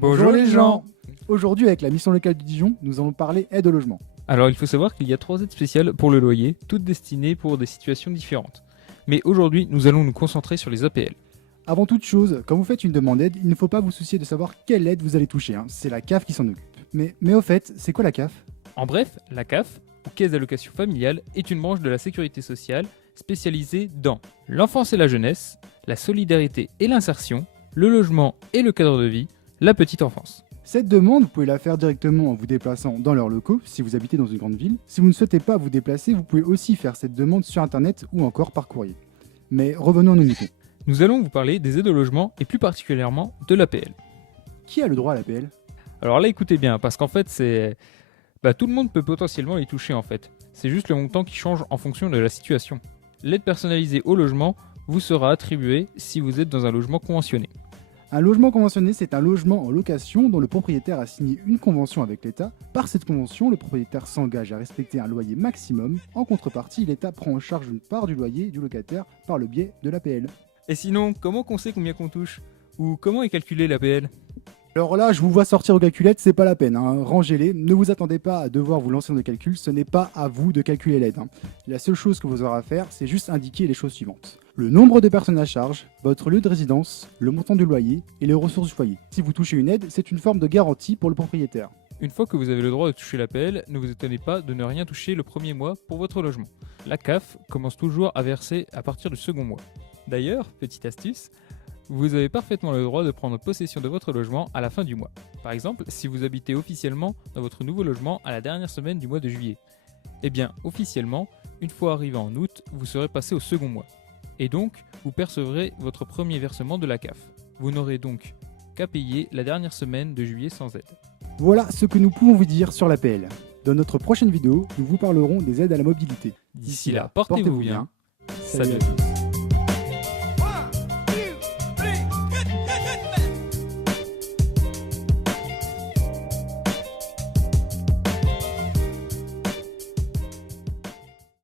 Bonjour les gens. Aujourd'hui, avec la mission locale du Dijon, nous allons parler aide au logement. Alors il faut savoir qu'il y a 3 aides spéciales pour le loyer, toutes destinées pour des situations différentes. Mais aujourd'hui, nous allons nous concentrer sur les APL. Avant toute chose, quand vous faites une demande d'aide, il ne faut pas vous soucier de savoir quelle aide vous allez toucher, c'est la CAF qui s'en occupe. Mais au fait, c'est quoi la CAF? En bref, la CAF, ou Caisse d'allocation familiale, est une branche de la sécurité sociale spécialisée dans l'enfance et la jeunesse, la solidarité et l'insertion, le logement et le cadre de vie, la petite enfance. Cette demande, vous pouvez la faire directement en vous déplaçant dans leurs locaux si vous habitez dans une grande ville. Si vous ne souhaitez pas vous déplacer, vous pouvez aussi faire cette demande sur internet ou encore par courrier. Mais revenons à nos moutons. Nous allons vous parler des aides au logement et plus particulièrement de l'APL. Qui a le droit à l'APL? Alors là, écoutez bien, parce qu'en fait, tout le monde peut potentiellement y toucher en fait. C'est juste le montant qui change en fonction de la situation. L'aide personnalisée au logement vous sera attribuée si vous êtes dans un logement conventionné. Un logement conventionné, c'est un logement en location dont le propriétaire a signé une convention avec l'État. Par cette convention, le propriétaire s'engage à respecter un loyer maximum. En contrepartie, l'État prend en charge une part du loyer du locataire par le biais de l'APL. Et sinon, comment qu'on sait combien qu'on touche? Ou comment est calculée l'APL? Alors là, je vous vois sortir aux calculettes, c'est pas la peine, rangez-les. Ne vous attendez pas à devoir vous lancer dans des calculs, ce n'est pas à vous de calculer l'aide. La seule chose que vous aurez à faire, c'est juste indiquer les choses suivantes. Le nombre de personnes à charge, votre lieu de résidence, le montant du loyer et les ressources du foyer. Si vous touchez une aide, c'est une forme de garantie pour le propriétaire. Une fois que vous avez le droit de toucher l'APL, ne vous étonnez pas de ne rien toucher le premier mois pour votre logement. La CAF commence toujours à verser à partir du second mois. D'ailleurs, petite astuce, vous avez parfaitement le droit de prendre possession de votre logement à la fin du mois. Par exemple, si vous habitez officiellement dans votre nouveau logement à la dernière semaine du mois de juillet. Eh bien, officiellement, une fois arrivé en août, vous serez passé au second mois. Et donc, vous percevrez votre premier versement de la CAF. Vous n'aurez donc qu'à payer la dernière semaine de juillet sans aide. Voilà ce que nous pouvons vous dire sur l'APL. Dans notre prochaine vidéo, nous vous parlerons des aides à la mobilité. D'ici là, portez-vous bien. Salut à tous.